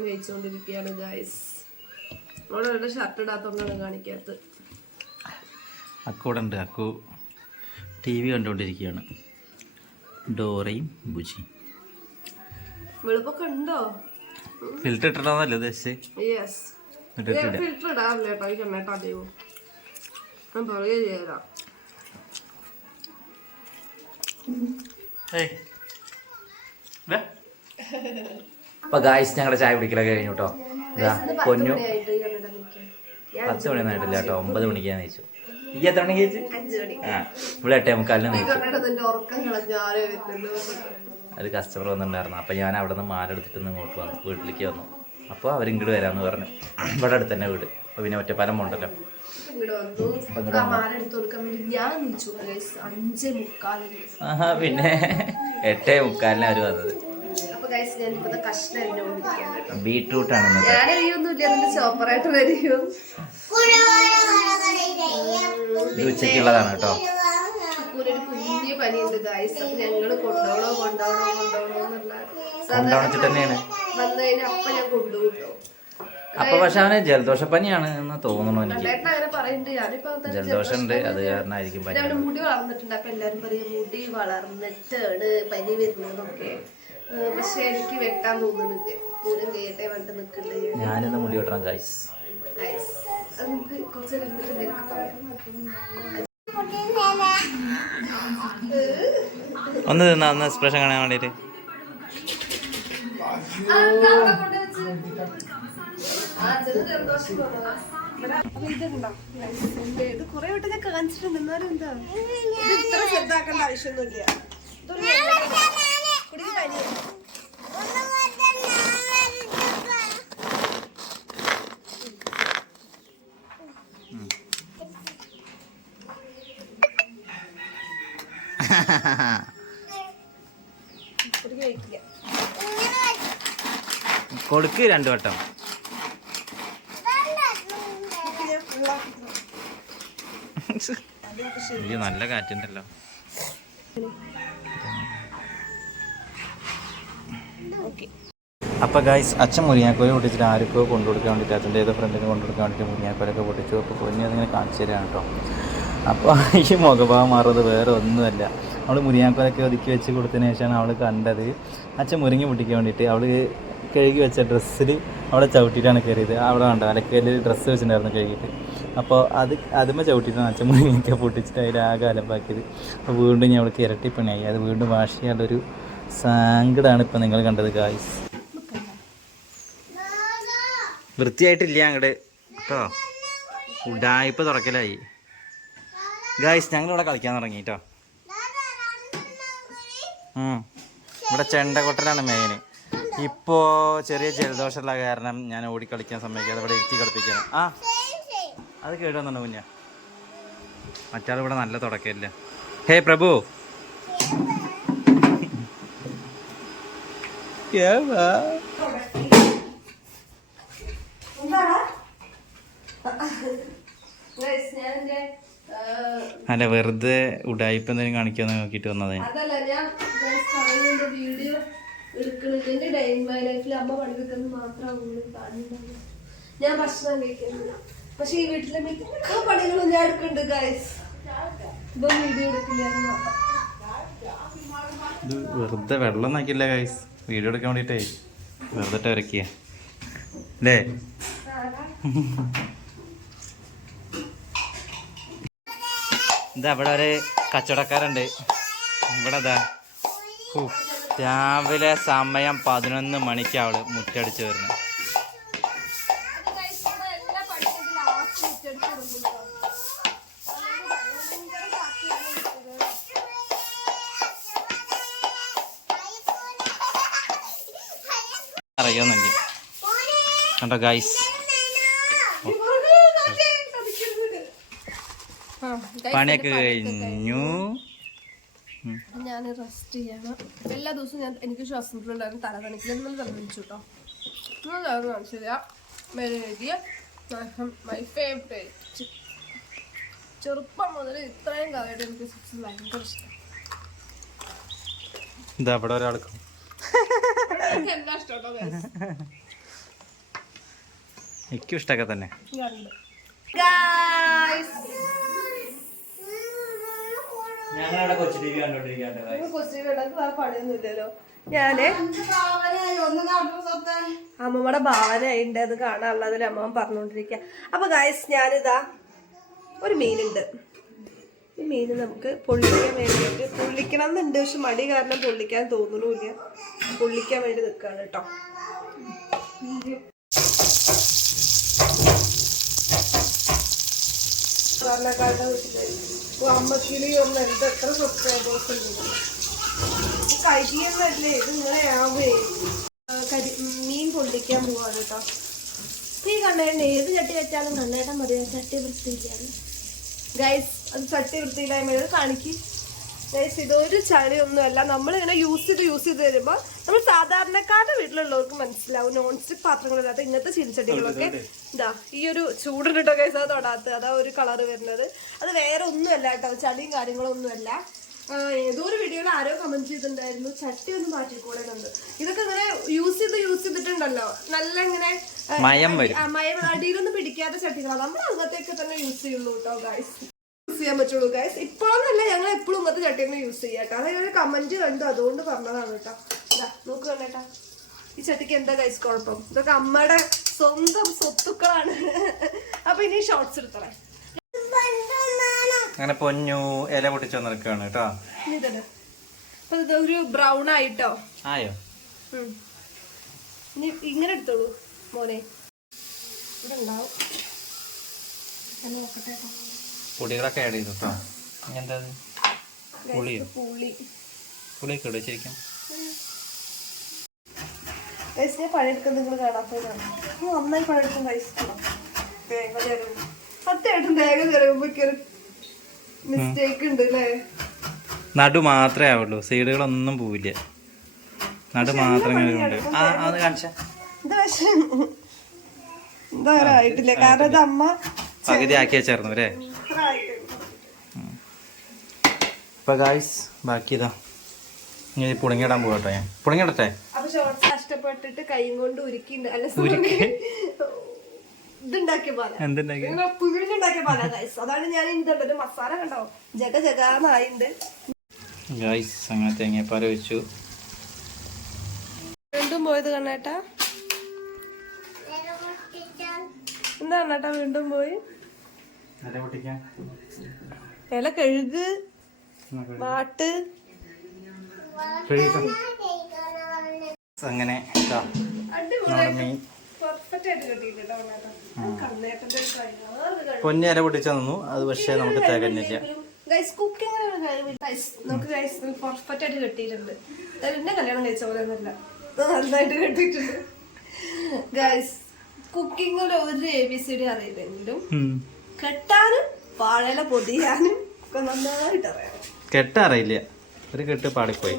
Ice cream കഴിച്ചുകൊണ്ടിരിക്കുകയാണ് guys. അവളെ shirt ഇടാത്തോണ്ടാണ് കാണിക്കാത്തത്. അക്കൂടെ ഉണ്ട്. അക്കു TV കണ്ടുകൊണ്ടിരിക്കുകയാണ്. ഡോറയും ബുജി. വെളുപ്പൊക്കെ ഉണ്ടോ? ഫിൽറ്റർ ഇട്ടിട്ടാന്നല്ലേ ഉദ്ദേശിച്ചത്? ഫിൽറ്റർ ഇടാറില്ല കേട്ടോ. ഈ കണ്ണേട്ടാ ദൈവം ഞാൻ പറയുക ചെയ്തരാം. അപ്പൊ ഗായ്സ് ഞങ്ങളുടെ ചായ കുടിക്കലൊക്കെ കഴിഞ്ഞു കേട്ടോ. പൊന്നു 10 മണിയൊന്നും ആയിട്ടില്ല കേട്ടോ. 9 മണിക്കാന്ന് ചോദിച്ചു. ഈ എത്ര മണിക്ക് ചോദിച്ചു? ആ, ഇവിടെ 8:45 ചോദിച്ചു. ഒരു കസ്റ്റമർ വന്നിട്ടുണ്ടായിരുന്നു. അപ്പൊ ഞാൻ അവിടെ നിന്ന് മാല എടുത്തിട്ട് ഇങ്ങോട്ട് വന്നു, വീട്ടിലേക്ക് വന്നു. അപ്പോൾ അവരിങ്ങോട്ട് വരാമെന്ന് പറഞ്ഞു. ഇവിടെ അടുത്ത് തന്നെ വീട്. അപ്പൊ പിന്നെ ഒറ്റപ്പാലം പോണ്ടല്ലോ. പിന്നെ 8:45 അവര് വന്നത്. ബീട്രൂട്ടാണ് ഉച്ചക്കുള്ളതാണ് കേട്ടോ. കുഞ്ഞു പനിയുണ്ട് ഗൈസ്. അപ്പൊ ഞങ്ങള് കൊണ്ടുപോകണോന്നില്ല തന്നെയാണ് വന്നു കഴിഞ്ഞാൽ അപ്പൊ ഞാൻ കൊണ്ടുപോട്ടോ. അപ്പൊ പക്ഷെ അവന് ജലദോഷപ്പനിയാണ് എന്ന് തോന്നുന്നു എനിക്ക്. ജലദോഷം ഉണ്ട്, അത് കാരണമായിരിക്കും പനി. മുടി വളർന്നിട്ടുണ്ട്. അപ്പൊ എല്ലാരും പറയും മുടി വളർന്നിട്ടാണ് പനി വരുന്നതൊക്കെ. പക്ഷെ എനിക്ക് വെട്ടാൻ തോന്നുന്നില്ല. പൂരം കേട്ടെ വന്നിട്ട് നിൽക്കുന്നുണ്ട്. ഞാനിന്ന് മുടി വെട്ടണം ഗൈസ്. അത് നമുക്ക് കുറച്ച് ഒന്ന് തിന്നാ, ഒന്ന് എക്സ്പ്രഷൻ കാണാൻ വേണ്ടിട്ട്. ഇത് കൊറേ വട്ടം ഞാൻ കാണിച്ചിട്ടുണ്ട്. എന്നാലും എന്താ ഇത്ര ശ്രദ്ധാക്കേണ്ട ആവശ്യമൊന്നുമില്ല. കൊടുക്ക് 2 വട്ടം. നല്ല കാറ്റുണ്ടല്ലോ. അപ്പോൾ ഗൈസ് അച്ഛൻ മുരിങ്ങാക്കോല് പൊട്ടിച്ചിട്ട് ആർക്കോ കൊണ്ടുകൊടുക്കാൻ വേണ്ടിയിട്ട്, അച്ഛൻ്റെ ഏതോ ഫ്രണ്ടിന് കൊണ്ടുകൊടുക്കാൻ വേണ്ടിയിട്ട് മുരിങ്ങാക്കോലൊക്കെ പൊട്ടിച്ചു. അപ്പോൾ പൊന്നി അതിങ്ങനെ കാണിച്ചു തരാണ് കേട്ടോ. അപ്പോൾ ഈ മുഖഭാവം മാറുന്നത് വേറെ ഒന്നുമല്ല. അവൾ മുരിങ്ങാക്കോലൊക്കെ ഒതുക്കി വെച്ച് കൊടുത്തതിന് ശേഷമാണ് അവൾ കണ്ടത് അച്ഛൻ മുരിങ്ങ പൊട്ടിക്കാൻ വേണ്ടിയിട്ട്. അവൾ കഴുകി വെച്ച ഡ്രസ്സിൽ അവിടെ ചവിട്ടിയിട്ടാണ് കയറിയത്. അവിടെ കണ്ടോ അലക്കയിൽ ഡ്രസ്സ് വെച്ചിട്ടുണ്ടായിരുന്നു കഴുകിയിട്ട്. അപ്പോൾ അതുമ്മ ചവിട്ടിയിട്ടാണ് അച്ഛൻ മുരിങ്ങയൊക്കെ പൊട്ടിച്ചിട്ട് അതിലാകെ അലമ്പാക്കിയത്. അപ്പോൾ വീണ്ടും ഞാൻ അവൾക്ക് ഇരട്ടിപ്പണിയായി. അത് വീണ്ടും വാഷ് ചെയ്യാനുള്ളൊരു സങ്കടമാണ് ഇപ്പം നിങ്ങൾ കണ്ടത് ഗായ്സ്. വൃത്തിയായിട്ടില്ല അങ്ങോട്ട് കേട്ടോ. ഉഡായിപ്പ് തുറക്കലായി ഗായ്സ്. ഞങ്ങളിവിടെ കളിക്കാൻ തുടങ്ങി കേട്ടോ. ഇവിടെ ചെണ്ടകൊട്ടലാണ് മെയിൻ. ഇപ്പോൾ ചെറിയ ജലദോഷമുള്ള കാരണം ഞാൻ ഓടിക്കളിക്കാൻ സമ്മതിക്കാതെ ഇവിടെ ഇരുത്തി കളിപ്പിക്കണം. അത് കേടുവന്നുണ്ടോ കുഞ്ഞ? മറ്റാൾ ഇവിടെ നല്ല തുടക്കമില്ല. ഹേ പ്രഭു, അല്ല വെറുതെ ഉടായിപ്പ് എന്തെങ്കിലും കാണിക്കാന്ന് നോക്കിട്ട് വന്നതേ. അതല്ല ഞാൻ വീഡിയോ എടുക്കണില്ല. ഡേ ഇൻ മൈ ലൈഫിൽ അമ്മ പണി വെക്കുന്നത് മാത്രമാണ് കാണുന്നത്. ഞാൻ ഭക്ഷണം കഴിക്കുന്നില്ല. പക്ഷെ ഈ വീട്ടിലെ മിക്ക പണികളും ഞാൻ എടുക്കുന്നുണ്ട് ഗൈസ്. ഇപ്പം വീഡിയോ എടുക്കില്ല. ഇത് വെറുതെ വെള്ളം നോക്കില്ല ഗൈസ്. വീഡിയോ എടുക്കാൻ വേണ്ടിയിട്ടേ വെറുതെ ഇറക്കിയ അല്ലേ. ഇതാ ഇവിടെ ഒരു കച്ചവടക്കാരുണ്ട്. ഇവിടെ ഇതാ രാവിലെ സമയം 11 മണിക്ക് അവള് മുറ്റടിച്ച് വരുന്നത്. അറിയാമെന്നെങ്കിൽ കണ്ടോ ഗൈസ്. പണിയൊക്കെ കഴിഞ്ഞു. ഞാൻ റെസ്റ്റ് ചെയ്യണം. എല്ലാ ദിവസവും എനിക്ക് ശ്വാസം മുട്ടലുണ്ടായിരുന്നു. തലവേദനയ്ക്ക് തലവേദിച്ചു കേട്ടോ. My favourite. ചെറുപ്പം മുതൽ ഇത്രയും കാലമായിട്ട് എനിക്ക് ഭയങ്കര ഇഷ്ടം. ഇതാ ഇവിടെ ഒരാൾക്കും എന്നാ ഇഷ്ടം. എനിക്കും ഇഷ്ടമൊക്കെ തന്നെ. ഞങ്ങളവിടെ കൊച്ചു ടി വി കണ്ടോണ്ടിരിക്കാണ്ട് പണിയൊന്നുമില്ലല്ലോ. ഞാന് അമ്മമ്മയുടെ ഭാവനയുണ്ട്, അത് കാണാനുള്ളതിൽ അമ്മ പറഞ്ഞോണ്ടിരിക്ക. അപ്പൊ ഗായ്സ് ഞാനിതാ ഒരു മീനുണ്ട്. ഈ മീന് നമുക്ക് പൊള്ളിക്കാൻ വേണ്ടിയിട്ട് പൊള്ളിക്കണം എന്നുണ്ട്, പക്ഷെ മടി കാരണം പൊള്ളിക്കാൻ തോന്നുന്നില്ല. പൊള്ളിക്കാൻ വേണ്ടി നിൽക്കാണ് കേട്ടോ. അമ്മക്കിളി ഒന്ന് എന്ത് എത്ര സബ്സ്ക്രൈബേഴ്സ് ഉണ്ട്. കരിയെന്നല്ലേ ഇത് ഇങ്ങനെ ആവേ. മീൻ പൊള്ളിക്കാൻ പോവാണ് കേട്ടോ. ഈ കണ്ണേട്ടൻ ഏത് ചട്ടി വെച്ചാലും കണ്ണേട്ടൻ പറയാം ചട്ടി വൃത്തിയില്ലാന്ന്. ഗൈസ് അത് ചട്ടി വൃത്തിയില്ലായ്മ കാണിക്കും ഗൈസ്. ഇതൊരു ചളിയൊന്നുമല്ല, നമ്മളിങ്ങനെ യൂസ് ചെയ്ത് വരുമ്പോൾ നമ്മൾ സാധാരണക്കാരുടെ വീട്ടിലുള്ളവർക്ക് മനസ്സിലാവും. നോൺ സ്റ്റിക് പാത്രങ്ങളില്ലാത്ത ഇങ്ങനത്തെ ചീനച്ചട്ടികളൊക്കെ ഇതാ ഈ ഒരു ചൂടിട്ടോ ഗൈസ്, അത് തൊടാത്ത അതാ ഒരു കളർ വരുന്നത്. അത് വേറെ ഒന്നുമല്ല കേട്ടോ, ചളിയും കാര്യങ്ങളും ഒന്നുമല്ല. ഏതോ ഒരു വീഡിയോയിൽ ആരോ കമന്റ് ചെയ്തിട്ടുണ്ടായിരുന്നു ചട്ടി ഒന്ന് മാറ്റിക്കൂടെ കണ്ട്. ഇതൊക്കെ ഇങ്ങനെ യൂസ് ചെയ്തിട്ടുണ്ടല്ലോ, നല്ല ഇങ്ങനെ മയം അടിയിലൊന്നും പിടിക്കാത്ത ചട്ടികളാണ്. നമ്മൾ അങ്ങനത്തെയൊക്കെ തന്നെ യൂസ് ചെയ്യുള്ളൂ കേട്ടോ ഗൈസ്, യൂസ് ചെയ്യാൻ പറ്റുള്ളൂ ഗൈസ്. ഇപ്പോഴൊന്നല്ല, ഞങ്ങൾ എപ്പോഴും ഇങ്ങനത്തെ ചട്ടി തന്നെ യൂസ് ചെയ്യാം കേട്ടോ. അതായത് ഒരു കമന്റ് കണ്ടു അതുകൊണ്ട് പറഞ്ഞതാണ് കേട്ടോ. നോക്ക് കണ്ടേട്ടാ, ഈ ചട്ടിക്ക് എന്താ ഗൈസ് കുഴപ്പം? ഇതൊക്കെ അമ്മയുടെ സ്വന്തം സ്വത്തുക്കളാണ്. അപ്പൊ ഇനി ഷോർട്സ് എടുത്തറേ. അങ്ങനെ പൊന്നു ഇല പൊട്ടിച്ചു വന്നിരിക്കുകയാണ് കേട്ടോ. ഒരു ബ്രൗൺ ആയിട്ടോ ആയോ? ഇങ്ങനെ എടുത്തോളൂ മോനെ, ഇവിടെ ഉണ്ടാവും. നോക്കട്ടെ, പൊടികളൊക്കെ ആഡ് ചെയ്തു കേട്ടോ. എന്താ പുളിയോ? പുളിയൊക്കെ ഇടും ശരിക്കും. പണിയെടുക്കാൻ നിങ്ങൾ കാണാത്തതാണ്. നന്നായി പണിയെടുക്കാൻ കഴിച്ചിട്ടുണ്ടോ? തേങ്ങ ചേരും സത്യമായിട്ടും തേങ്ങ ചേരുമ്പോ മിസ്റ്റേക്ക് ഉണ്ട് അല്ലേ? നടു മാത്രമേ ആവുള്ളൂ, സൈഡുകളൊന്നും പോവില്ല. നടു മാത്രം ആയിട്ടില്ല, കാരണം ഇത് അമ്മ പകുതി ആക്കി വെച്ചായിരുന്നു അല്ലേ? ഇപ്പൊ ഗായ്സ് ബാക്കി ഇതാ ഇനി പുളിങ്ങിടാൻ പോകട്ടോ. ഞാൻ പുളിങ്ങിടട്ടെ. കഷ്ടപ്പെട്ടിട്ട് കൈ കൊണ്ട് ഉരുക്കിണ്ട് അല്ല ഇതുണ്ടാക്കിയ പോലെ പുഴുണ്ടാക്കിയ പോലെ ഗൈസ്. അതാണ് ഞാൻ ഇതുണ്ട് മസാല കണ്ടോ ജഗാന്നായിണ്ട് ഗൈസ്. അങ്ങനെ തേങ്ങാപ്പാൽ വെച്ചു. വീണ്ടും പോയത് കണ്ണേട്ടാ, എന്താ കണ്ണേട്ടാ വീണ്ടും പോയി? ഇല കഴുക് വാട്ട്. അങ്ങനെ പൊന്നി ഇല പൊട്ടിച്ചു തന്നു. അത് പക്ഷേ നമുക്ക് തികഞ്ഞില്ല. പെർഫെക്റ്റ് ആയിട്ട് കെട്ടിയിട്ടുണ്ട്. എന്നെ കല്യാണം കഴിച്ച പോലെ ഒന്നുമില്ല, നന്നായിട്ട് കെട്ടിയിട്ടുണ്ട് ഗൈസ്. കുക്കിങ്ങിൽ ഒരു ABCD അറിയില്ലെങ്കിലും കെട്ടാനും വാഴയില പൊതിയാനും ഒക്കെ നന്നായിട്ട് അറിയാം. കെട്ടറിയില്ല, ഒരു കെട്ട് പാടിപ്പോയി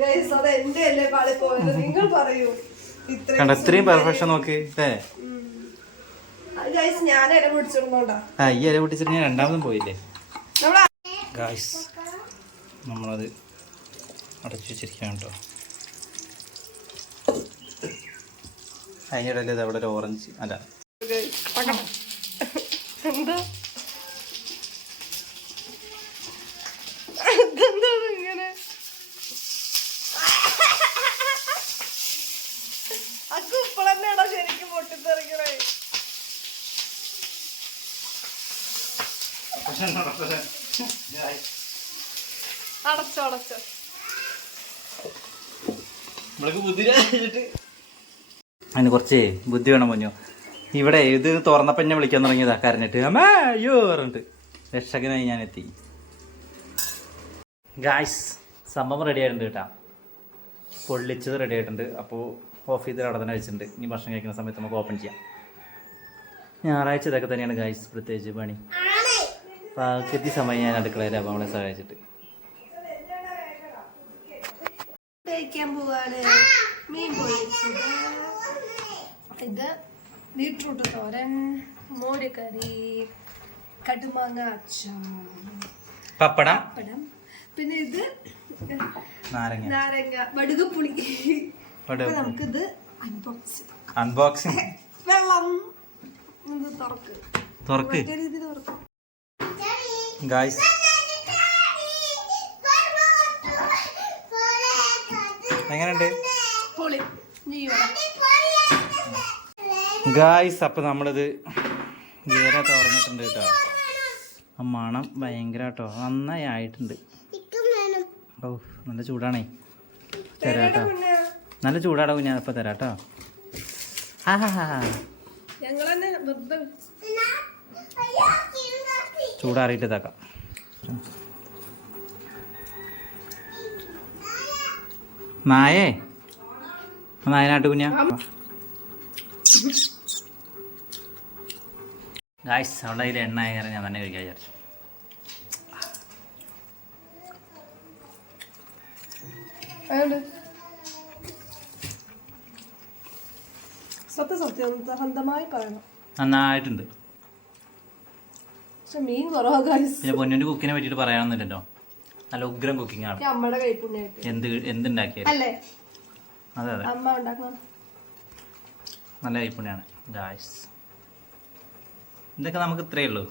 ഗൈസ്. അത് എന്റെ അല്ലേ പാടിപ്പോയത്, നിങ്ങൾ പറയൂ. ഇത്രയും പെർഫെക്ഷൻ നോക്ക്. ഞാൻ ഇല പിടിച്ചിരുന്നോണ്ടാ. ഈ ഇല പൊട്ടിച്ചിട്ട് ഞാൻ രണ്ടാമതും പോയില്ലേ ഗായ്സ്. നമ്മളത് അടച്ചു വെച്ചിരിക്കുകയാണ് കേട്ടോ. അതിനിടയിൽ ഇത് അവിടെ ഒരു ഓറഞ്ച് അല്ല എന്താ ഇങ്ങനെ അക്ക് ഇപ്പോഴെന്നാണോ ശരിക്കും പൊട്ടിത്തെറിക്കണേ? അടച്ചോ അതിന് കുറച്ച് ബുദ്ധി വേണം പൊന്നു. ഇവിടെ ഇത് തുറന്നപ്പം എന്നെ വിളിക്കാൻ തുടങ്ങിയതാ കരഞ്ഞിട്ട്. അമ്മ അയ്യോ പറഞ്ഞിട്ട് രക്ഷകനായി ഞാൻ എത്തി. ഗായ്സ് സംഭവം റെഡി ആയിട്ടുണ്ട് കേട്ടാ. പൊള്ളിച്ചത് റെഡി ആയിട്ടുണ്ട്. അപ്പോൾ ഓഫ് ചെയ്ത് അവിടെ തന്നെ വെച്ചിട്ടുണ്ട്. ഇനി ഭക്ഷണം കഴിക്കുന്ന സമയത്ത് നമുക്ക് ഓപ്പൺ ചെയ്യാം. ഞായറാഴ്ച ഇതൊക്കെ തന്നെയാണ് ഗായ്സ് പ്രത്യേകിച്ച് പണി. പകുതി സമയം ഞാൻ അടുക്കളയിൽ അപ്പം അവളെ സഹായിച്ചിട്ട് കഴിക്കാൻ പോവാണ്. മീൻ പൊള്ളിച്ചത്, ഇത് ബീട്രൂട്ട് തോരൻ, മോര് കറി, കടുമാങ്ങ അച്ചാർ, പപ്പടം, പിന്നെ ഇത് നാരങ്ങ വടുകപ്പുളി. നമുക്കിത് അൺബോക്സിങ് വെള്ളം ഇത് തുറക്ക് തുറക്ക് രീതിയിൽ തുറക്ക്. ഗായ്സ്. എങ്ങനെയുണ്ട് പൊളി. നീ ഗായ്സ്? അപ്പം നമ്മളിത് ഗേര തുറന്നിട്ടുണ്ട് കേട്ടോ. ആ മണം ഭയങ്കര കേട്ടോ, നന്നായി ആയിട്ടുണ്ട്. ഓ നല്ല ചൂടാണേ. തരാട്ടോ, നല്ല ചൂടാടാ ഞാൻ അപ്പം തരാട്ടോ. ഹാ ഹാ ഹാ. ചൂടാറിയിട്ട് ഇതാക്കാം. നായേ, നായനാട്ട് കുഞ്ഞാ. ഗായ്സ് അവിടെ അതിൽ എണ്ണ ആയ കാരണം ഞാൻ തന്നെ കഴിക്കാൻ വിചാരിച്ചു. സത്യസന്ധമായി പറയണം, നന്നായിട്ടുണ്ട്. പക്ഷെ മീൻ കുറവാ ഗൈസ്. പിന്നെ പൊന്നിന്റെ കുക്കിനെ പറ്റിയിട്ട് പറയാനൊന്നുമില്ലല്ലോ, നല്ല ഉഗ്രം കുക്കിംഗ് ആണ്. അമ്മയുടെ കൈപ്പുണ്യായിട്ട് എന്തുണ്ടാക്കിയാലും അല്ലേ? അതെ അതെ, അമ്മ ഉണ്ടാക്കണം, നല്ല കൈപ്പുണ്യാണ് ഗായ്സ്. ഇതൊക്കെ നമുക്ക് ഇത്രയേ ഉള്ളൂ.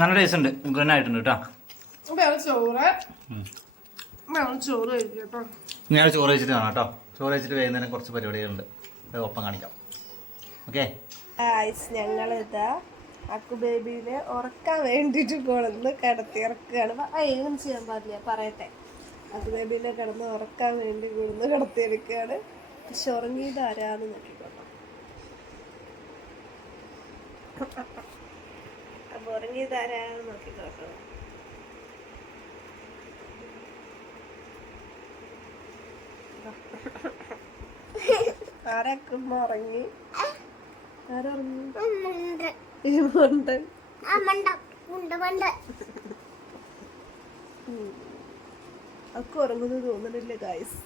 നല്ല ടേസ്റ്റ് ഉണ്ട്, ഉഗ്രനായിട്ടുണ്ട് കേട്ടോ. ചോറ് കഴിക്കട്ടോ. ഞാൻ ചോറ് വെച്ചിട്ട് കാണാം കേട്ടോ. ചോറ് വെച്ചിട്ട് വൈകുന്നേരം കുറച്ച് പരിപാടികളുണ്ട്, അത് ഒപ്പം കാണിക്കാം. ഓക്കെ, ഞങ്ങളിതാ അക്കു ബേബീനെ ഉറക്കാൻ വേണ്ടിയിട്ട് കൊണ്ടുവന്ന് കിടത്തി ഇറക്കുകയാണ്. ഏതും ചെയ്യാൻ പാടില്ല, പറയട്ടെ. അക്കു ബേബീനെ കിടന്ന് ഉറക്കാൻ വേണ്ടി കൊണ്ടുവന്ന് കിടത്തി എടുക്കുകയാണ്. പക്ഷെ ഉറങ്ങിയത് ആരാന്ന് നോക്കിക്കോട്ടോ. അപ്പൊ ഉറങ്ങിയത് ആരാന്ന് നോക്കിക്കോട്ടോ. ആരക്കുമ്പോ ഉറങ്ങി, ആരുറങ്ങി? അക്ക് ഉറങ്ങുന്നത് തോന്നുന്നില്ല ഗൈസ്.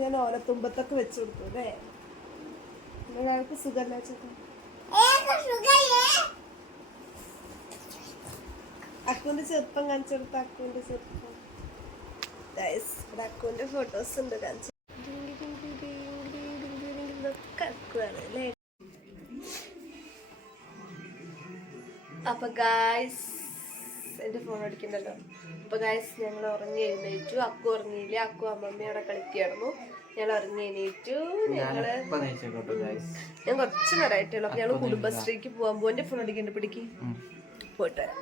ഞാൻ ഓലത്തുമ്പത്തൊക്കെ വെച്ചു കൊടുത്തു അല്ലേ? ഒരാൾക്ക് സുഖല്ല ചേട്ടാ. അക്കുവിന്റെ ചെറുപ്പം കാണിച്ചു കൊടുത്ത അക്കുവിന്റെ ചെറുപ്പം ഗൈസ്. ഇവിടെ അക്കുവിന്റെ ഫോട്ടോസ് ഉണ്ട് കാണിച്ചു. ഇതൊക്കെ അക്കുവാണ് അല്ലേ? അപ്പൊ ഗായ്സ് എന്റെ ഫോൺ അടിക്കണ്ടല്ലോ. അപ്പൊ ഗായ്സ് ഞങ്ങൾ ഉറങ്ങി എഴുന്നേറ്റു. അക്കു ഉറങ്ങിയില്ല, അക്കു അമ്മമ്മയോടെ കളിക്കായിരുന്നു. ഞങ്ങൾ ഉറങ്ങി എണീറ്റു. ഞാൻ കുറച്ച് നേരമായിട്ടുള്ളൂ. അപ്പൊ ഞങ്ങള് കുടുംബശ്രീക്ക് പോവാൻ പോകും. എന്റെ ഫോൺ അടിക്കണ്ട, പിടിക്ക്, പോയിട്ട് വരാം.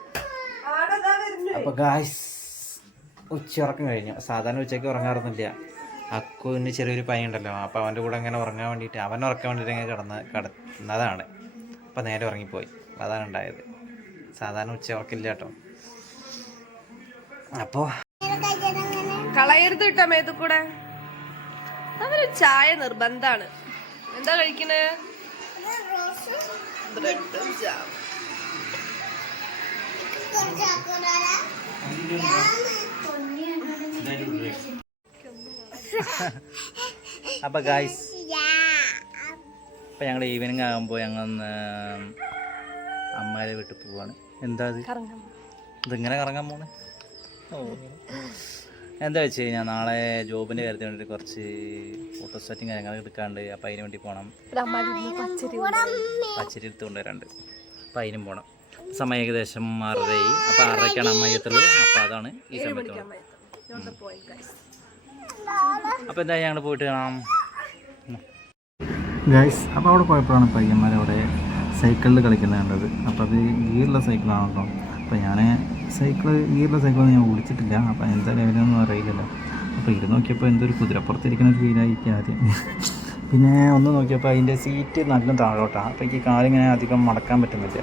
അപ്പൊ ഗായ്സ് ഉച്ചയുറക്കം കഴിഞ്ഞു. സാധാരണ ഉച്ചയ്ക്ക് ഉറങ്ങാറൊന്നുമില്ല. അക്കുവിന് ചെറിയൊരു പനി ഉണ്ടല്ലോ, അപ്പോൾ അവൻ്റെ കൂടെ അങ്ങനെ ഉറങ്ങാൻ വേണ്ടിയിട്ട്, അവൻ ഉറക്കാൻ വേണ്ടിയിട്ട് ഇങ്ങനെ കിടന്നതാണ്. അപ്പോൾ നേരെ ഉറങ്ങിപ്പോയി, അതാണ് ഉണ്ടായത്. സാധാരണ ഉച്ച ഉറക്കില്ല കേട്ടോ. അപ്പോൾ കളയരുത് കേട്ടോ മേത്തു കൂടെ. അവര് ചായ നിർബന്ധാണ്. എന്താ കഴിക്കണേ? ബ്രെഡും ജാം. അപ്പോൾ ഗായ്സ്, അപ്പോൾ ഞങ്ങൾ ഈവനിങ് ആകുമ്പോൾ ഞങ്ങളൊന്ന് അമ്മയുടെ വീട്ടിൽ പോവാണ്. എന്താ അത് ഇതിങ്ങനെ കറങ്ങാൻ പോണേ? ഓ, എന്താ വെച്ച് കഴിഞ്ഞാൽ നാളെ ജോബിൻ്റെ കാര്യത്തിന് വേണ്ടിയിട്ട് കുറച്ച് ഫോട്ടോ സെറ്റിങ് കാര്യങ്ങളൊക്കെ എടുക്കാണ്ട്. അപ്പോൾ അതിന് വേണ്ടി പോകണം. പച്ചരി എടുത്ത് കൊണ്ടുവരാണ്ട്, അപ്പോൾ അതിനും പോകണം. സമയം ഏകദേശം 6:30. അപ്പോൾ 6:30ക്കാണ് അമ്മ എത്തുള്ളൂ. അപ്പോൾ അതാണ് ഈ സമയത്ത്. അപ്പോൾ എന്തായാലും ഞങ്ങൾ പോയിട്ട് കാണാം ഗൈസ്. അപ്പോൾ അവിടെ പോയപ്പോഴാണ് പയ്യന്മാർ അവിടെ സൈക്കിളിൽ കളിക്കുന്നത് കണ്ടത്. അപ്പോൾ അത് ഗിയറുള്ള സൈക്കിളാണ് കേട്ടോ. അപ്പോൾ ഞാൻ ഗിയറുള്ള സൈക്കിളൊന്നും ഞാൻ ഓടിച്ചിട്ടില്ല. അപ്പോൾ എന്താ ലെവലൊന്നും അറിയില്ലല്ലോ. അപ്പോൾ ഇത് നോക്കിയപ്പോൾ എന്തൊരു കുതിരപ്പുറത്തിരിക്കുന്ന ഒരു ഫീലായിരിക്കും ആദ്യം. പിന്നെ ഒന്ന് നോക്കിയപ്പോൾ അതിൻ്റെ സീറ്റ് നല്ല താഴോട്ടാണ്. അപ്പോൾ എനിക്ക് കാലിങ്ങനെ അധികം മടക്കാൻ പറ്റുന്നില്ല.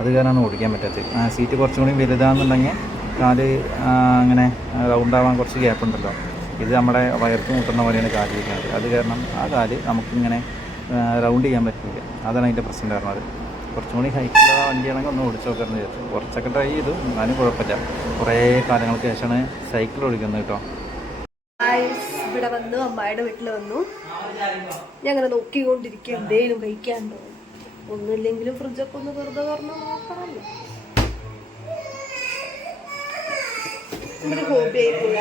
അത് കാരണമാണ് ഓടിക്കാൻ പറ്റാത്തത്. സീറ്റ് കുറച്ചും കൂടി വലുതാണെന്നുണ്ടെങ്കിൽ കാല് അങ്ങനെ റൗണ്ടാവാൻ കുറച്ച് ഗ്യാപ്പ് ഉണ്ടല്ലോ. ഇത് നമ്മുടെ വയർക്ക് മുട്ടുന്ന പോലെയാണ് കാല് ഇരിക്കുന്നത്. അത് കാരണം ആ കാല് നമുക്കിങ്ങനെ റൗണ്ട് ചെയ്യാൻ പറ്റില്ല. അതാണ് അതിൻ്റെ പ്രശ്നം വരുന്നത്. കുറച്ചും കൂടി ഹൈറ്റുള്ള വണ്ടിയാണെങ്കിൽ ഒന്ന് ഓടിച്ച് നോക്കാമെന്ന് വിചാരിച്ചു. കുറച്ചൊക്കെ ട്രൈ ചെയ്തു, എന്നാലും കുഴപ്പമില്ല. കുറേ കാലങ്ങൾക്ക് ശേഷമാണ് സൈക്കിൾ ഓടിക്കുന്നത് കേട്ടോ. ഇവിടെ വന്നു, അമ്മായിയുടെ വീട്ടിൽ വന്നു. ഞങ്ങനെ നോക്കിക്കൊണ്ടിരിക്കുക, എന്തേലും കഴിക്കാണ്ടോ. ഒന്നുമില്ലെങ്കിലും ഫ്രിഡ്ജൊക്കെ ഒന്ന് വെറുതെ തുറന്ന് നോക്കണമല്ലോ. നമ്മുടെ ഹോബി ആയിപ്പോയി.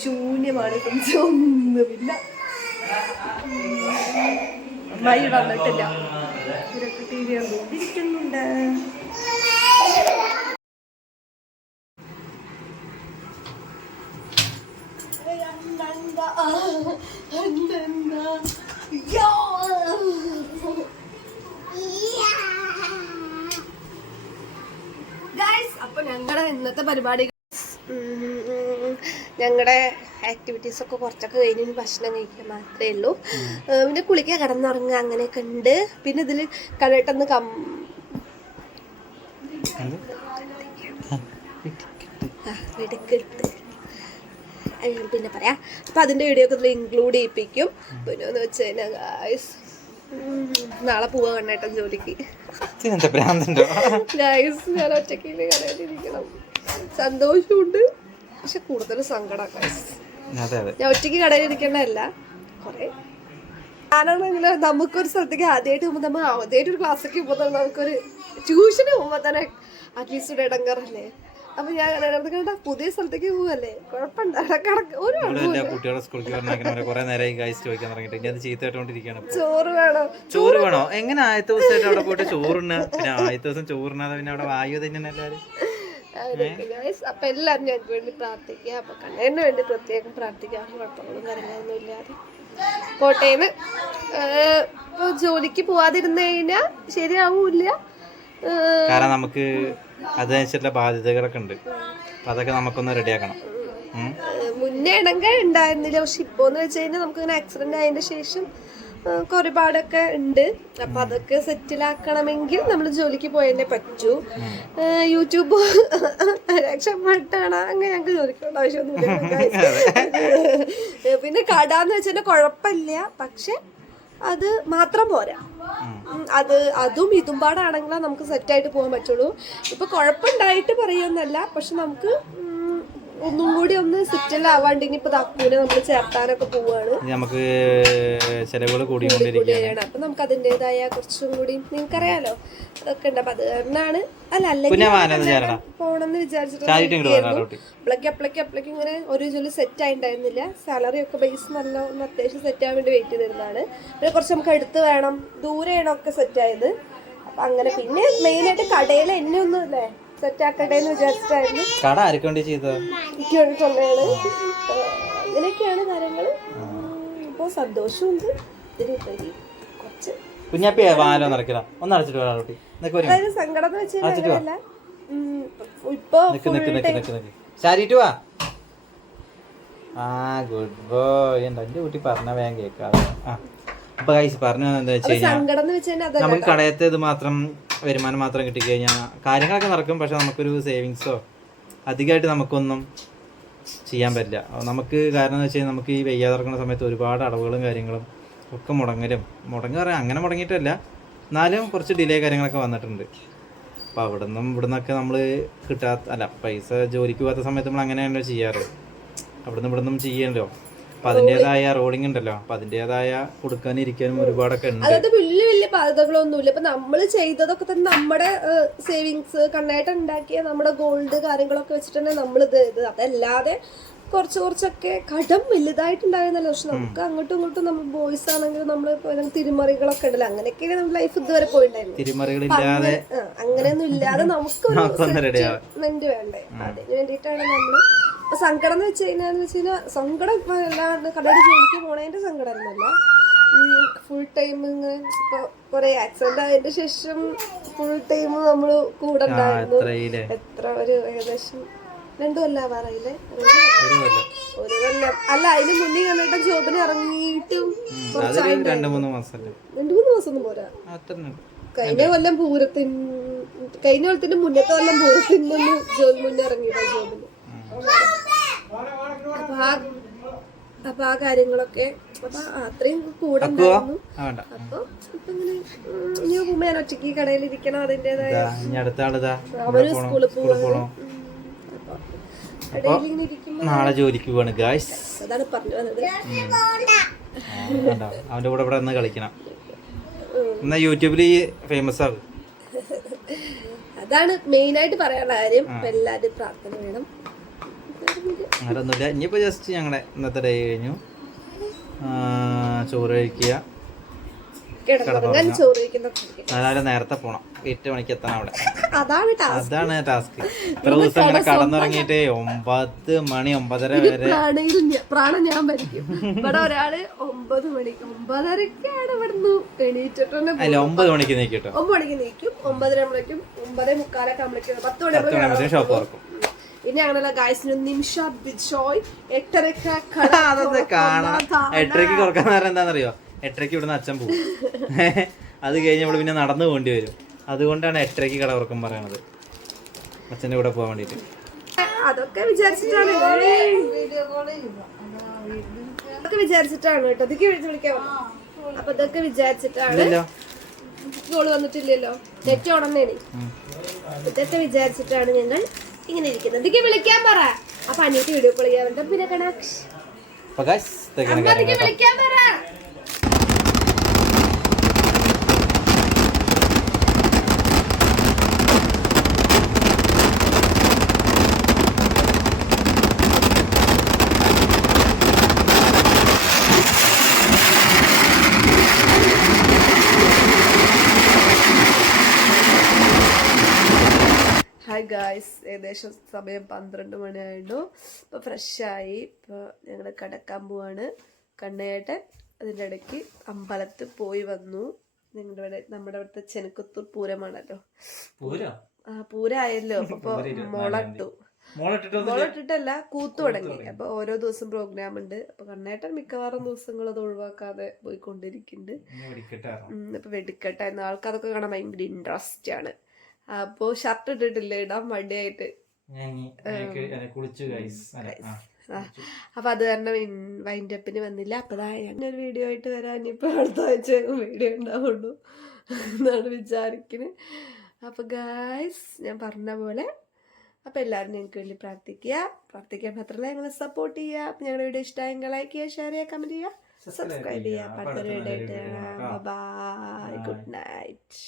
ശൂന്യമാണ്, ഒന്നുമില്ല. അമ്മായി വന്നിട്ടില്ല, ഇവരൊക്കെ ടി വി കണ്ടുകൊണ്ടിരിക്കുന്നുണ്ട്. അപ്പൊ ഞങ്ങളുടെ ഇന്നത്തെ പരിപാടി, ഞങ്ങളുടെ ആക്ടിവിറ്റീസ് ഒക്കെ കുറച്ചൊക്കെ കഴിഞ്ഞ് ഭക്ഷണം കഴിക്കാൻ മാത്രമേ ഉള്ളൂ. പിന്നെ കുളിക്കാൻ കിടന്നുറങ്ങുക അങ്ങനെയൊക്കെ ഉണ്ട്. പിന്നെ ഇതിൽ കടയിട്ടെന്ന് വെടുക്കിട്ട് പിന്നെ പറയാം. അപ്പം അതിൻ്റെ വീഡിയോ ഒക്കെ ഇതിൽ ഇൻക്ലൂഡ് ചെയ്യിപ്പിക്കും. പിന്നെ എന്ന് വെച്ച് കഴിഞ്ഞാൽ ഗായ്സ് നാളെ പോവാ കണ്ണേട്ടൻ ജോലിക്ക്. ഗായ്സ് ഞാൻ ഒറ്റയ്ക്ക് കടയിലിരിക്കണം. സന്തോഷമുണ്ട്, പക്ഷെ കൂടുതൽ സങ്കടം. ഗായ്സ് ഞാൻ ഒറ്റയ്ക്ക് കടയിലിരിക്കേണ്ടതല്ല, കുറെ ഞാനാണെങ്കിലും നമുക്കൊരു സ്ഥലത്തേക്ക് ആദ്യമായിട്ട് പോകുമ്പോൾ നമ്മൾ ആദ്യമായിട്ട് ഒരു ക്ലാസ്സിലേക്ക് പോകുമ്പോൾ തന്നെ നമുക്കൊരു ട്യൂഷന് പോകുമ്പോൾ തന്നെ അറ്റ്ലീസ്റ്റ് ഒരു ഇടങ്കറല്ലേ. അപ്പൊ ഞാൻ കണ്ട പുതിയ സ്ഥലത്തേക്ക് പോവല്ലേ, കുഴപ്പമുണ്ട്. ചോറ് വേണോ, ചോറ് വേണോ, എങ്ങനെ ആദ്യത്തെ ദിവസമായിട്ട് അവിടെ പോയിട്ട് ചോറുണ്ണ, പിന്നെ ആദ്യത്തെ ദിവസം ചോറുണ്ണാതെ പിന്നെ അവിടെ വായു തന്നെ എല്ലാവരും. അപ്പൊ എല്ലാരും ഞങ്ങൾക്ക് വേണ്ടി പ്രാർത്ഥിക്കുക. അപ്പൊ കണ്ണേന് വേണ്ടി പ്രത്യേകം പ്രാർത്ഥിക്കുക. കുഴപ്പങ്ങളും കാര്യങ്ങളൊന്നും ഇല്ലാതെ കോട്ടയിന്ന് ജോലിക്ക് പോവാതിരുന്നു കഴിഞ്ഞാൽ ശരിയാവൂല്ല. കാരണം നമുക്ക് അതനുസരിച്ചുള്ള ബാധ്യതകളൊക്കെ ഉണ്ട്. അപ്പൊ അതൊക്കെ നമുക്കൊന്ന് റെഡിയാക്കണം. മുന്നേ ഇടങ്ക ഉണ്ടായിരുന്നില്ല, പക്ഷെ ഇപ്പോന്ന് വെച്ച് കഴിഞ്ഞാൽ നമുക്കിങ്ങനെ ആക്സിഡന്റ് ആയതിന്റെ ശേഷം ഒരുപാടൊക്കെ ഉണ്ട്. അപ്പൊ അതൊക്കെ സെറ്റിലാക്കണമെങ്കിൽ നമ്മൾ ജോലിക്ക് പോയതന്നെ പറ്റൂ. യൂട്യൂബ് രക്ഷപ്പെട്ടാണ് അങ്ങനെ ഞങ്ങൾക്ക് ജോലിക്ക് പോകേണ്ട ആവശ്യമൊന്നുമില്ല. പിന്നെ കടാന്ന് വെച്ചാൽ കുഴപ്പമില്ല, പക്ഷെ അത് മാത്രം പോരാ. അതും ഇതും പാടാണെങ്കിലേ നമുക്ക് സെറ്റായിട്ട് പോകാൻ പറ്റുള്ളൂ. ഇപ്പൊ കുഴപ്പമുണ്ടായിട്ട് പറയുന്നല്ല, പക്ഷെ നമുക്ക് ഒന്നും കൂടി ഒന്ന് സെറ്റിൽ ആവാണ്ട് ഇനിയിപ്പോ അപ്പൂനെ നമ്മൾ ചേർത്താനൊക്കെ പോവാണ്. നമുക്ക് ചെലവുകൾ കൂടിയാണ്. അപ്പൊ നമുക്ക് അതിൻ്റെതായ കുറച്ചും കൂടി നിങ്ങൾക്കറിയാലോ അതൊക്കെ ഉണ്ട്. അപ്പൊ അത് കാരണമാണ് അല്ലെങ്കിൽ പോണെന്ന് വിചാരിച്ചിട്ട് അപ്പളേക്ക് ഇങ്ങനെ ഒരു ജോലി സെറ്റ് ആയിണ്ടായിരുന്നില്ല. സാലറി ഒക്കെ ബേസ് നല്ല ഒന്ന് അത്യാവശ്യം സെറ്റ് ആവാൻ വേണ്ടി വെയിറ്റ് ചെയ്തിരുന്നതാണ്. പിന്നെ കുറച്ച് നമുക്ക് അടുത്ത് വേണം, ദൂരെയാണ് ഒക്കെ സെറ്റ് ആയത്. അപ്പൊ അങ്ങനെ പിന്നെ മെയിനായിട്ട് കടയിൽ എന്നെ ഒന്നും അല്ലേ സെറ്റ് ആക്കട്ടെ എന്ന് വിചാരിച്ചിട്ടായിരുന്നു. അങ്ങനെയൊക്കെയാണ് കാര്യങ്ങള്. ഇപ്പൊ സന്തോഷമുണ്ട്. കുറച്ച് അതായത് സങ്കടം എന്ന് വെച്ചാൽ ഇപ്പൊ അപ്പൊ ഗൈസ് പറഞ്ഞു എന്താ വെച്ച് കഴിഞ്ഞാൽ നമുക്ക് കടയത്തെ ഇത് മാത്രം വരുമാനം മാത്രം കിട്ടിക്കഴിഞ്ഞാൽ കാര്യങ്ങളൊക്കെ നടക്കും. പക്ഷെ നമുക്കൊരു സേവിങ്സോ അധികമായിട്ട് നമുക്കൊന്നും ചെയ്യാൻ പറ്റില്ല. നമുക്ക് കാരണം എന്ന് വെച്ച് കഴിഞ്ഞാൽ നമുക്ക് ഈ വയ്യാതെ ഇറക്കുന്ന സമയത്ത് ഒരുപാട് അടവുകളും കാര്യങ്ങളും ഒക്കെ പറയാം അങ്ങനെ മുടങ്ങിയിട്ടല്ല, എന്നാലും കുറച്ച് ഡിലേ കാര്യങ്ങളൊക്കെ വന്നിട്ടുണ്ട്. അപ്പോൾ ഇവിടുന്നൊക്കെ നമ്മൾ പൈസ ജോലിക്ക് പോകാത്ത സമയത്ത് നമ്മൾ അങ്ങനെയാണല്ലോ ചെയ്യാറ്. ഇവിടുന്നും ചെയ്യണല്ലോ. അപ്പൊ അതിൻ്റെതായ റോളിംഗ് ഉണ്ടല്ലോ, അപ്പൊ അതിൻ്റെതായ കൊടുക്കാനും ഇരിക്കാനും ഒരുപാടൊക്കെ ഉണ്ട്. അതായത് വലിയ ബാധ്യതകളൊന്നുമില്ല. ഇപ്പൊ നമ്മള് ചെയ്തതൊക്കെ തന്നെ നമ്മുടെ സേവിങ്സ് കണ്ണായിട്ട് ഉണ്ടാക്കിയ നമ്മുടെ ഗോൾഡ് കാര്യങ്ങളൊക്കെ വെച്ചിട്ട് തന്നെ നമ്മൾ ഇത് അതല്ലാതെ കുറച്ചൊക്കെ കടം വലുതായിട്ടുണ്ടായിരുന്നല്ലോ. പക്ഷെ നമുക്ക് അങ്ങോട്ടും ഇങ്ങോട്ടും നമ്മൾ ബോയ്സ് ആണെങ്കിലും നമ്മൾ തിരിമറികളൊക്കെ ഉണ്ടല്ലോ, അങ്ങനെയൊക്കെയാണ് നമ്മുടെ ലൈഫ് ഇതുവരെ പോയിട്ടുണ്ടായിരുന്നത്. അങ്ങനെയൊന്നും ഇല്ലാതെ നമുക്കൊരു സെറ്റിൽമെന്റ് വേണ്ടേ, അതിന് വേണ്ടിയിട്ടാണ് നമ്മള്. അപ്പൊ സങ്കടം എന്ന് വെച്ച് കഴിഞ്ഞാൽ സങ്കടം അല്ലാണ്ട് കടയിൽ ജോലിക്ക് പോണതിന്റെ സങ്കടം ഒന്നുമല്ല. ഫുൾ ടൈം ഇങ്ങനെ ഇപ്പൊ കൊറേ ആക്സിഡന്റ് ആയതിന്റെ ശേഷം ഫുൾ ടൈം നമ്മള് കൂടെ ഉണ്ടായിരുന്നു. എത്ര ഒരു ഏകദേശം 2 കൊല്ലം ആവാറായില്ലേ? 1 കൊല്ലം അല്ല, അതിന് മുന്നേ കണ്ടിട്ട് ജോബിന് ഇറങ്ങിയിട്ടും 2-3 മാസം 2-3 മാസം ഒന്നും പോരാ. കഴിഞ്ഞ കൊല്ലത്തിന്റെ മുന്നത്തെ കൊല്ലം പൂരത്തിന് മുന്നേ ഇറങ്ങിയിട്ടാ ജോബിന്. അപ്പൊ ആ കാര്യങ്ങളൊക്കെ അപ്പൊ അത്രയും കൂടെ ഉണ്ടായിരുന്നു. അപ്പൊ ഇപ്പൊ ഇങ്ങനെ ഇനി പോകുമ്പോ ഞാൻ ഒറ്റയ്ക്ക് കടയിലിരിക്കണം. അതിന്റേതായ അവര് സ്കൂളിൽ പോകണം. നാളെ ജോലിക്ക് പോവാണ് ഗായ്സ്. അതാണ് പറഞ്ഞു വന്നത്. അവന്റെ കൂടെ ഇവിടെ നിന്ന് കളിക്കണം, എന്നാ യൂട്യൂബിൽ ഫേമസ് ആവും. അതാണ് മെയിൻ ആയിട്ട് പറയാനുള്ള കാര്യം. എല്ലാവരും പ്രാർത്ഥന വേണം. അങ്ങനെ ഒന്നുമില്ല. ഇനിയിപ്പോൾ ജസ്റ്റ് ഞങ്ങളുടെ ഇന്നത്തെ ഡേ കഴിഞ്ഞു. ചോറ് കഴിക്കുക, അതായത് നേരത്തെ പോണം, 8 മണിക്ക് എത്തണം അവിടെ. അതാണ് ടാസ്ക്. ഇത്ര ദിവസം അങ്ങനെ കടന്നുറങ്ങിയിട്ട് 9 മണി 9:30 വരെ പ്രാണം ഞാൻ ഭരിക്കും. ഇവിടെ ഒരാള് 9 മണിക്ക് 9:30ക്കാണ് ഇവിടുന്ന് എണീറ്റിട്ടുണ്ട്. അല്ല 9 മണിക്ക് നീക്കിട്ടോ. 9 മണിക്ക് നീക്കും, 9:30 ആകുമ്പോഴേക്കും 9:45 ആകുമ്പോഴേക്കും 10 മണി ഷോപ്പ് തുറക്കും. പിന്നെ അങ്ങനെയുള്ള ഗായ്സിന് നിമിഷ ബിജോയ് 8:30 അതൊക്കെ കാണാം. 8:30 കുറക്കാൻ നേരം എന്താണെന്നറിയോ? 8:30 ഇവിടുന്ന് അച്ഛൻ പോകും. അത് കഴിഞ്ഞ് നമ്മൾ പിന്നെ നടന്നു പോകേണ്ടി വരും. അതുകൊണ്ടാണ് 8:30 കട തുറക്കും പറയണത്, അച്ഛൻ്റെ കൂടെ പോകാൻ വേണ്ടിട്ട്. അതൊക്കെ വിചാരിച്ചിട്ടാണ് കേട്ടോ ഇതൊക്കെ വിളിക്കാൻ. അപ്പൊ ഇതൊക്കെ വിചാരിച്ചിട്ടാണ്. കോള് വന്നിട്ടില്ലല്ലോ, നെറ്റ് ഉടനേണേ. ഇതൊക്കെ വിചാരിച്ചിട്ടാണ് ഞങ്ങൾ ഇങ്ങനെ ഇരിക്കുന്നത്. ഇതൊക്കെ വിളിക്കാൻ പറ. അപ്പൊ അനിയത്തി വീഡിയോ കോൾ ചെയ്യാറുണ്ട്. പിന്നെ കണാക്ഷ് വിളിക്കാൻ പറ. ഹായ് ഗായ്സ്, ഏകദേശം സമയം 12 മണിയായിരുന്നു. ഇപ്പോൾ ഫ്രഷായി ഇപ്പോൾ ഞങ്ങൾ കിടക്കാൻ പോവാണ്. കണ്ണേട്ടൻ അതിൻ്റെ ഇടയ്ക്ക് അമ്പലത്തിൽ പോയി വന്നു. നമ്മുടെ ഇവിടുത്തെ ചെനക്കത്തൂർ പൂരമാണല്ലോ. പൂരമായല്ലോ. അപ്പൊ മോളിട്ടിട്ടല്ല, കൂത്തു തുടങ്ങി. അപ്പൊ ഓരോ ദിവസം പ്രോഗ്രാം ഉണ്ട്. അപ്പൊ കണ്ണേട്ടൻ മിക്കവാറും ദിവസങ്ങൾ അത് ഒഴിവാക്കാതെ പോയിക്കൊണ്ടിരിക്കുന്നുണ്ട്. അപ്പൊ വെടിക്കെട്ട എന്ന ആൾക്കതൊക്കെ കാണാൻ ഭയങ്കര ഇൻട്രസ്റ്റ് ആണ്. അപ്പൊ ഷർട്ട് ഇട്ടിട്ടില്ല, ഇടാൻ മടിയായിട്ട്. അപ്പൊ അത് കാരണം വൈൻഡപ്പിന് വന്നില്ല. അപ്പൊ ഞാനൊരു വീഡിയോ ആയിട്ട് വരാൻ ഇനിയിപ്പോ അടുത്ത ആഴ്ച വീഡിയോ ഉണ്ടാവുള്ളൂ എന്നാണ് വിചാരിക്കുന്നത്. അപ്പൊ ഗായ്സ്, ഞാൻ പറഞ്ഞ പോലെ അപ്പൊ എല്ലാവരും ഞങ്ങൾക്ക് വേണ്ടി പ്രാർത്ഥിക്കാൻ മാത്രമല്ല ഞങ്ങളെ സപ്പോർട്ട് ചെയ്യുക. അപ്പൊ ഞങ്ങളുടെ വീഡിയോ ഇഷ്ടമായെങ്കിൽ ലൈക്ക് ചെയ്യുക, ഷെയർ ചെയ്യുക, കമന്റ് ചെയ്യുക, സബ്സ്ക്രൈബ് ചെയ്യുക. അടുത്തൊരു വീഡിയോ ആയിട്ട് ബൈ, ഗുഡ് നൈറ്റ്.